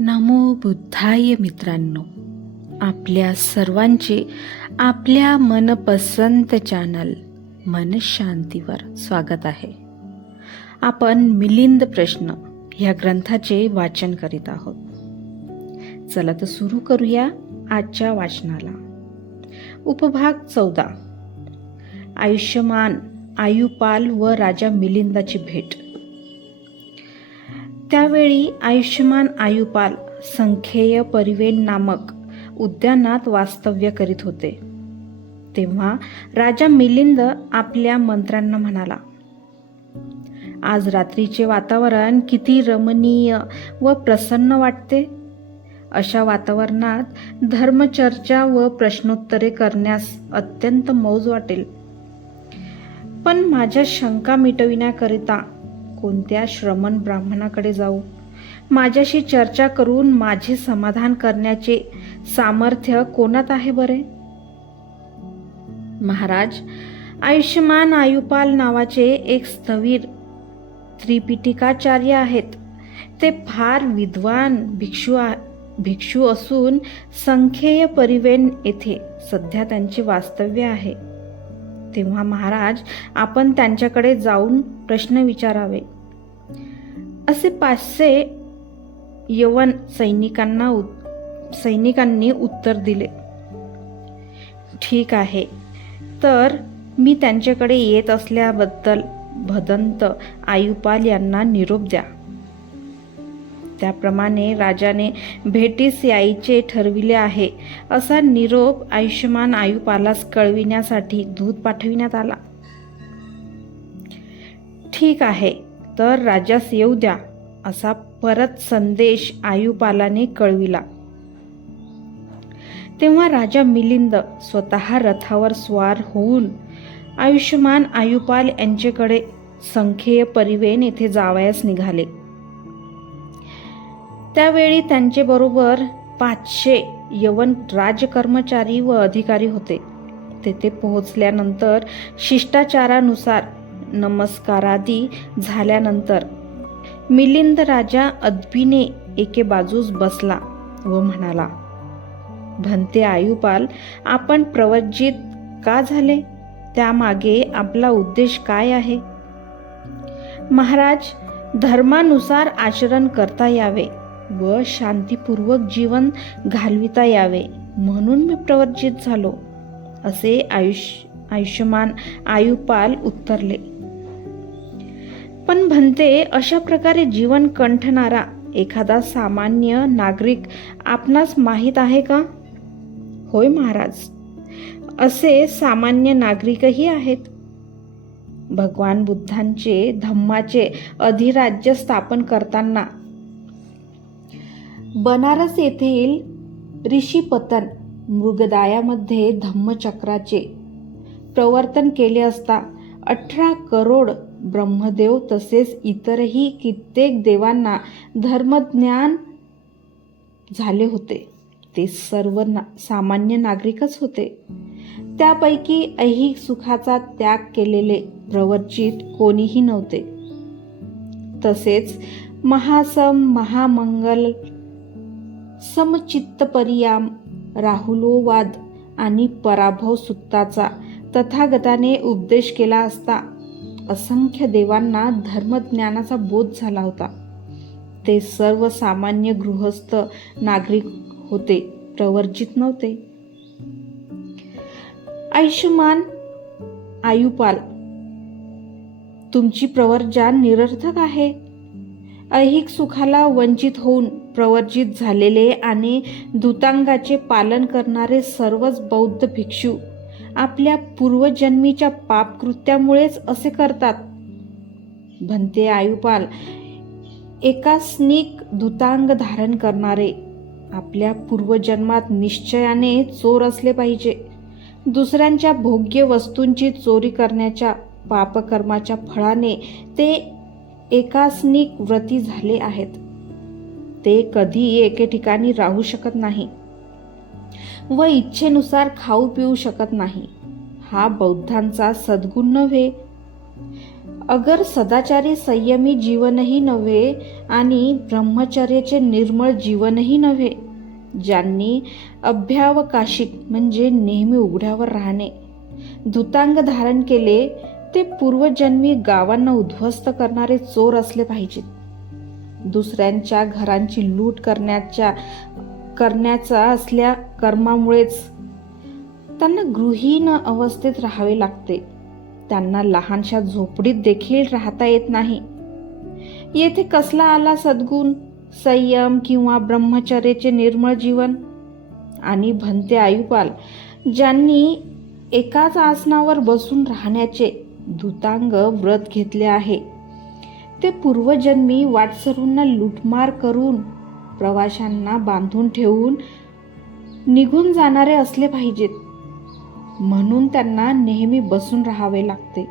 नमो बुद्धाय मित्रांनो. आपल्या सर्वांचे आपल्या मनपसंत चॅनल मनशांतीवर स्वागत आहे. आपण मिलिंद प्रश्न ह्या ग्रंथाचे वाचन करीत आहोत. चला तर सुरू करूया आजच्या वाचनाला. उपभाग चौदा. आयुष्यमान आयुपाल व राजा मिलिंदाची भेट. त्यावेळी आयुष्यमान आयुपाल संखेय परिवेन नामक उद्यानात वास्तव्य करीत होते. तेव्हा राजा मिलिंद आपल्या मंत्र्यांना म्हणाला आज रात्रीचे वातावरण किती रमणीय व प्रसन्न वाटते. अशा वातावरणात धर्मचर्चा व प्रश्नोत्तरे करण्यास अत्यंत मौज वाटेल. पण माझ्या शंका मिटविण्याकरिता कोणत्या श्रमण ब्राह्मणाकडे जाऊ? माझ्याशी चर्चा करून माझे समाधान करण्याचे सामर्थ्य कोणात आहे बरे? महाराज आयुष्यमान आयुपाल नावाचे एक स्थवीर त्रिपिटिकाचार्य आहेत. ते फार विद्वान भिक्षू आ भिक्षू असून संख्येय परिवेन येथे सध्या त्यांचे वास्तव्य आहे. तेव्हा महाराज आपण त्यांच्याकडे जाऊन प्रश्न विचारावे. असे पाचशे यवन सैनिकांना उत- सैनिकांनी उत्तर दिले. ठीक आहे. तर मी त्यांच्याकडे येत असल्याबद्दल भदंत आयुपाल यांना निरोप द्या. त्याप्रमाणे राजाने भेटीस यायचे ठरविले आहे. असा निरोप आयुष्यमान आयुपालास कळविण्यासाठी दूध पाठविण्यात आला. ठीक आहे. तर राजास येऊ द्या असा परत संदेश आयुपालाने कळविला. तेव्हा राजा मिलिंद स्वतः रथावर स्वार होऊन आयुष्यमान आयुपाल यांच्याकडे संख्येय परिवेन येथे जावयास निघाले. त्यावेळी त्यांचे बरोबर पाचशे यवन राजकर्मचारी व अधिकारी होते. तेथे पोहोचल्यानंतर शिष्टाचारानुसार नमस्कारादी झाल्यानंतर मिलिंद राजा अदबीने एके बाजूस बसला व म्हणाला भंते आयुपाल आपण प्रवज्जित का झाले? त्यामागे आपला उद्देश काय आहे? महाराज धर्मानुसार आचरण करता यावे व शांतीपूर्वक जीवन घालविता यावे म्हणून मी प्रवर्जित झालो असे आयुष्य आयुष्यमान आयुपाल उत्तरले. पण म्हणते अशा प्रकारे जीवन कंठणारा एखादा सामान्य नागरिक आपणास माहीत आहे का? होय महाराज असे सामान्य नागरिकही आहेत. भगवान बुद्धांचे धम्माचे अधिराज्य स्थापन करताना बनारस येथील ऋषीपतन मृगदायामध्ये धम्मचक्राचे प्रवर्तन केले असता अठरा करोड ब्रह्मदेव तसेच इतरही कित्येक देवांना धर्मज्ञान झाले होते. ते सर्व ना सामान्य नागरिकच होते. त्यापैकी ऐहिक सुखाचा त्याग केलेले प्रवर्जित कोणीही नव्हते. तसेच महासम महामंगल समचित्तपरियाम राहुलोवाद आणि पराभव सुत्ताचा तथागताने उपदेश केला असता असंख्य देवांना धर्मज्ञानाचा बोध झाला होता. ते सर्व सामान्य गृहस्थ नागरिक होते प्रवर्जित नव्हते. आयुष्यमान आयुपाल तुमची प्रवर्जा निरर्थक आहे. ऐहिक सुखाला वंचित होऊन प्रवर्जित झालेले आणि दूतांगाचे पालन करणारे सर्वच बौद्ध भिक्षू आपल्या पूर्वजन्मीच्या पापकृत्यामुळेच असे करतात. भंते आयुपाल एका स्निक धुतांग धारण करणारे आपल्या पूर्वजन्मात निश्चयाने चोर असले पाहिजे. दुसऱ्यांच्या भोग्य वस्तूंची चोरी करण्याच्या पापकर्माच्या फळाने ते एकास्निक व्रती झाले आहेत. ते कधी एके ठिकाणी राहू शकत नाही. व इच्छेनुसार खाऊ पिऊ शकत नाही. हा बौद्धांचा सद्गुण नव्हे. अगर सदाचारी संयमी जीवनही नव्हे आणि ब्रह्मचर्याचे निर्मळ जीवनही नव्हे ज्यांनी अभ्यावकाशिक म्हणजे नेहमी उघड्यावर राहणे धुतांग धारण केले ते पूर्वजन्मी गावांना उद्ध्वस्त करणारे चोर असले पाहिजेत. दुसऱ्यांच्या घरांची लूट करण्याच्या करण्याचा असल्या कर्मामुळेच त्यांना गृहीण अवस्थेत राहावे लागते. त्यांना लहानशा झोपडीत देखील राहता येत नाही. येथे कसला आला सद्गुण संयम किंवा ब्रह्मचर्याचे निर्मळ जीवन? आणि भंते आयुपाल ज्यांनी एकाच आसनावर बसून राहण्याचे दुतांग व्रत घेतले आहे. ते पूर्वजन्मी वाटसरूंना लुटमार करून प्रवाशांना बांधून ठेवून निघून जाणारे असले पाहिजेत. म्हणून त्यांना नेहमी बसून राहावे लागते.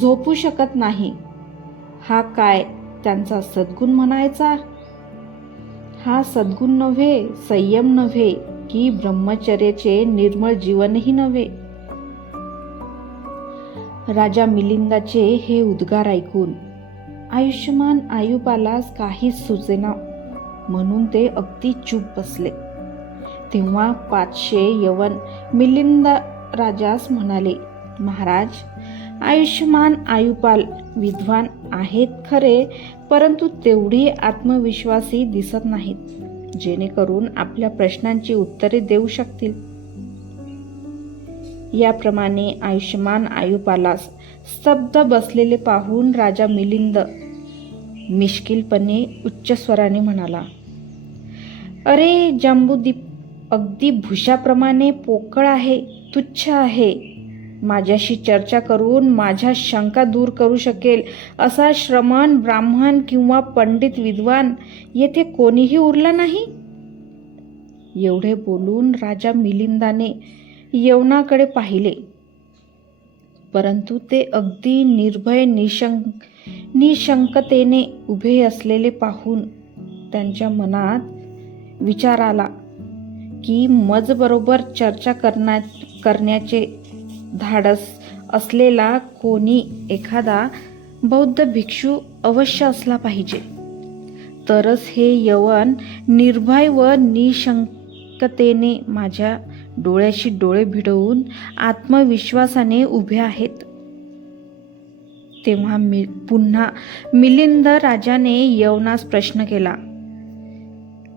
झोपू शकत नाही. हा काय त्यांचा सद्गुण म्हणायचा? हा सद्गुण नव्हे संयम नव्हे की ब्रह्मचर्याचे निर्मळ जीवनही नव्हे. राजा मिलिंदाचे हे उद्गार ऐकून आयुष्यमान आयुपालास काहीच सुचेना म्हणून ते अगदी चूप बसले. तेव्हा पाचशे यवन मिलिंद राजास म्हणाले महाराज आयुष्यमान आयुपाल विद्वान आहेत खरे परंतु तेवढी आत्मविश्वासी दिसत नाहीत. जेणेकरून आपल्या प्रश्नांची उत्तरे देऊ शकतील. याप्रमाणे आयुष्यमान आयुपालास स्तब्ध बसलेले पाहून राजा मिलिंद मिश्किलपणे उच्च स्वराने म्हणाला अरे जांबूदीप अगदी भुशाप्रमाणे पोकळ आहे तुच्छ आहे. माझ्याशी चर्चा करून माझ्या शंका दूर करू शकेल असा श्रमण ब्राह्मण किंवा पंडित विद्वान येथे कोणीही उरला नाही? एवढे बोलून राजा मिलिंदाने यवनाकडे पाहिले. परंतु ते अगदी निर्भय निशंक निशंकतेने उभे असलेले पाहून त्यांच्या मनात विचार आला की मजबरोबर चर्चा करण्या करण्याचे धाडस असलेला कोणी एखादा बौद्ध भिक्षू अवश्य असला पाहिजे. तरच हे यवन निर्भय व निशंकतेने माझ्या डोळ्याशी डोळे भिडवून आत्मविश्वासाने उभे आहेत. तेव्हा मी पुन्हा मिलिंद राजाने यवनास प्रश्न केला.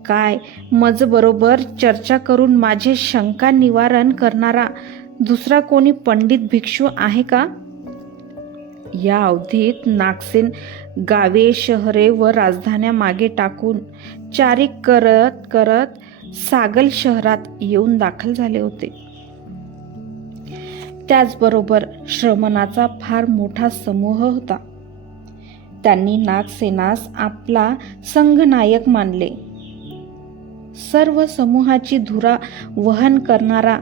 काय मज बरोबर चर्चा करून माझे शंका निवारण करणारा दुसरा कोणी पंडित भिक्षू आहे का? या अवधीत नागसेन गावे शहरे व राजधान्या मागे टाकून चारिक करत करत सागल शहरात येऊन दाखल झाले होते. त्याचबरोबर श्रमणाचा फार मोठा समूह होता. त्यांनी नागसेनास आपला संघनायक मानले. सर्व समूहाची धुरा वहन करणारा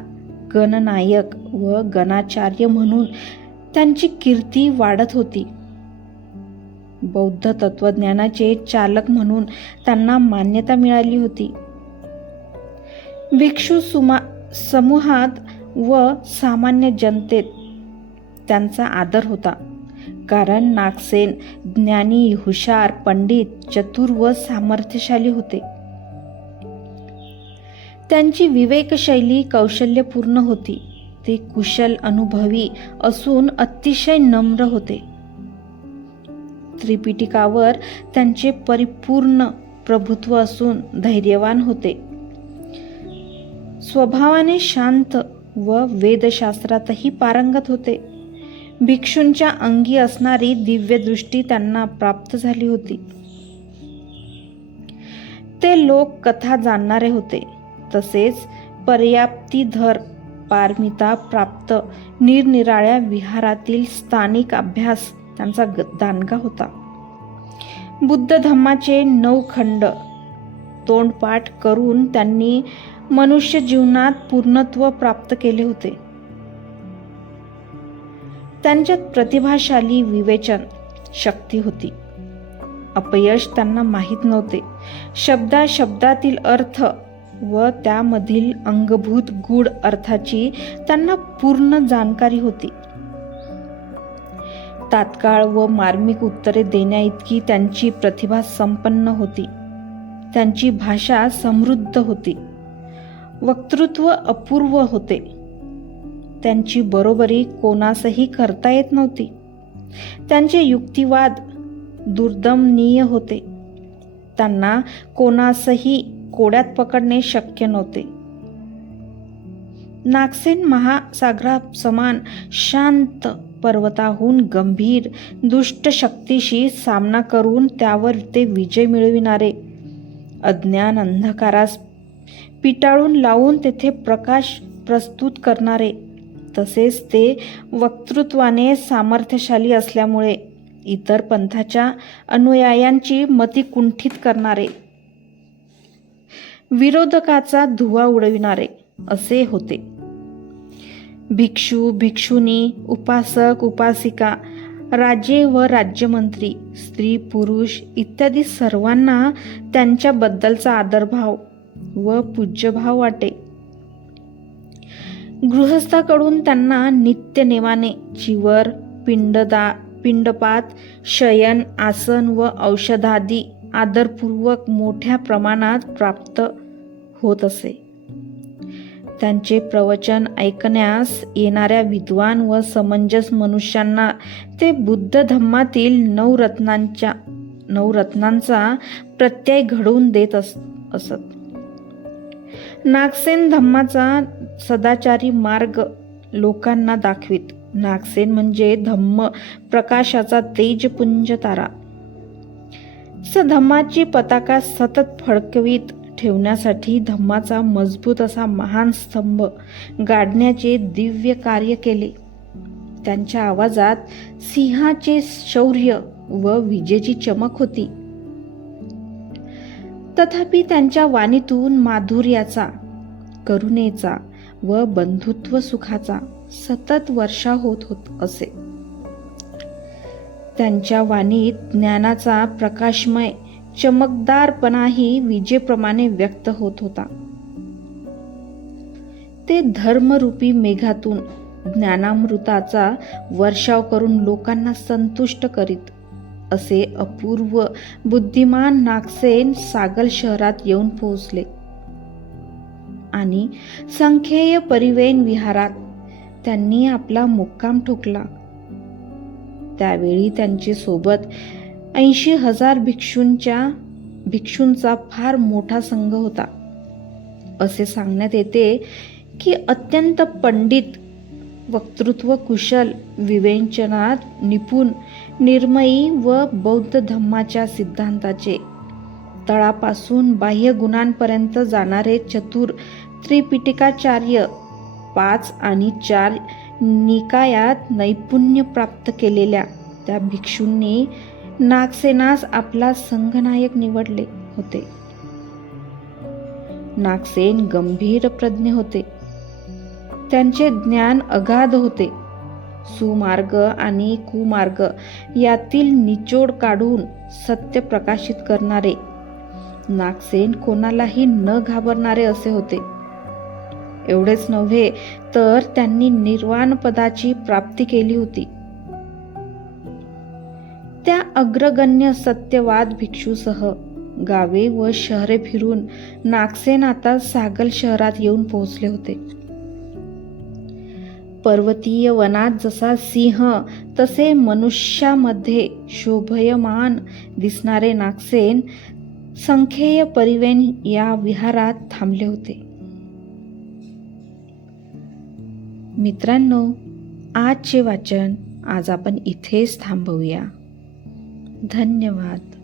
गणनायक व गणाचार्य म्हणून त्यांची कीर्ती वाढत होती. बौद्ध तत्वज्ञानाचे चालक म्हणून त्यांना मान्यता मिळाली होती. भिक्षू सुमा समूहात व सामान्य जनतेत त्यांचा आदर होता. कारण नागसेन ज्ञानी हुशार पंडित चतुर व सामर्थ्यशाली होते. त्यांची विवेकशैली कौशल्यपूर्ण होती. ते कुशल अनुभवी असून अतिशय नम्र होते. त्रिपिटिकावर त्यांचे परिपूर्ण प्रभुत्व असून धैर्यवान होते. स्वभावाने शांत व वेदशास्त्रातही पारंगत होते. भिक्षूंच्या अंगी असणारी दिव्य दृष्टी त्यांना प्राप्त झाली होती. ते लोक कथा जाणणारे होते. तसेच पर्याप्तीधर पारमिता प्राप्त निरनिराळ्या विहारातील स्थानिक अभ्यास त्यांचा ग- होता. बुद्ध धम्माचे नऊ खंड तोंडपाठ करून त्यांनी मनुष्य जीवनात पूर्णत्व प्राप्त केले होते. त्यांच्यात प्रतिभाशाली विवेचन शक्ती होती. अपयश त्यांना माहीत नव्हते. शब्दा शब्दातील अर्थ व त्यामधील अंगभूत गूढ अर्थाची त्यांना पूर्ण जाणकारी होती. तात्काळ व मार्मिक उत्तरे देण्या इतकी त्यांची प्रतिभा संपन्न होती. त्यांची भाषा समृद्ध होती. वक्तृत्व अपूर्व होते. त्यांची बरोबरी कोणासही करता येत नव्हती. त्यांचे युक्तिवाद दुर्दमनीय होते. त्यांना कोणासही कोड्यात पकडणे शक्य नव्हते. नागसेन महासागरा समान शांत पर्वताहून गंभीर दुष्ट शक्तीशी सामना करून त्यावर ते विजय मिळविणारे. अज्ञान अंधकारास पिटाळून लावून तेथे प्रकाश प्रस्तुत करणारे. तसेच ते वक्तृत्वाने सामर्थ्यशाली असल्यामुळे इतर पंथाच्या अनुयायांची मती कुंठित करणारे. विरोधकाचा धुवा उडविणारे असे होते. भिक्षू भिक्षुनी उपासक उपासिका राजे व राज्यमंत्री स्त्री पुरुष इत्यादी सर्वांना त्यांच्याबद्दलचा आदरभाव व पूज्यभाव वाटे. गृहस्थाकडून त्यांना नित्यनेमाने चिवर पिंडदा पिंडपात शयन आसन व औषधादी आदरपूर्वक मोठ्या प्रमाणात प्राप्त होत असे. त्यांचे प्रवचन ऐकण्यास येणाऱ्या विद्वान व समंजस मनुष्यांना ते बुद्ध धम्मातील नवरत्नांच्या नवरत्नांचा प्रत्यय घडवून देत अस असत. नागसेन धम्माचा सदाचारी मार्ग लोकांना दाखवित. नागसेन म्हणजे धम्म प्रकाशाचा तेजपुंज तारा. स धम्माची पताका सतत फडकवीत ठेवण्यासाठी धम्माचा मजबूत असा महान स्तंभ गाडण्याचे दिव्य कार्य केले. त्यांच्या आवाजात सिंहाचे शौर्य व विजेची चमक होती. तथापि त्यांच्या वाणीतून माधुर्याचा करुणेचा व बंधुत्व सुखाचा सतत वर्षा होत होत असे. त्यांच्या वाणीत ज्ञानाचा प्रकाशमय चमकदारपणाही विजेप्रमाणे व्यक्त होत होता. ते धर्मरूपी मेघातून ज्ञानामृताचा वर्षाव करून लोकांना संतुष्ट करीत असे अपूर्व बुद्धिमान नागसेन सागल शहरात येऊन पोहोचले. आणि संख्येय परिवेन विहारात त्यांनी आपला मुक्काम ठोकला. त्यावेळी त्यांचे सोबत ऐंशी हजार भिक्षूंच्या भिक्षूंचा फार मोठा संघ होता. असे सांगण्यात येते की अत्यंत पंडित वक्तृत्व कुशल विवेचनात निपुण निर्मयी व बौद्ध धम्माच्या सिद्धांताचे. तळापासून बाह्य गुणांपर्यंत जाणारे चतुर त्रिपिटिकाचार्य पाच आणि चार निकायात नैपुण्य प्राप्त केलेल्या त्या भिक्षूंनी नागसेनास आपला संघनायक निवडले होते. नागसेन गंभीर प्रज्ञ होते. त्यांचे ज्ञान अगाध होते. सुमार्ग आणि कुमार्ग यातील निचोड काढून सत्य प्रकाशित करणारे. नागसेन कोणालाही न घाबरणारे असे होते. एवढेच नव्हे तर त्यांनी निर्वाण पदाची प्राप्ती केली होती. त्या अग्रगण्य सत्यवाद भिक्षूसह गावे व शहरे फिरून नागसेन आता सागल शहरात येऊन पोहोचले होते. पर्वतीय वनात जसा सिंह तसे मनुष्यामध्ये शोभयमान दिसणारे नागसेन संख्येय परिवेन या विहारात थांबले होते. मित्रांनो आजचे वाचन आज आपण इथेच थांबवूया. धन्यवाद.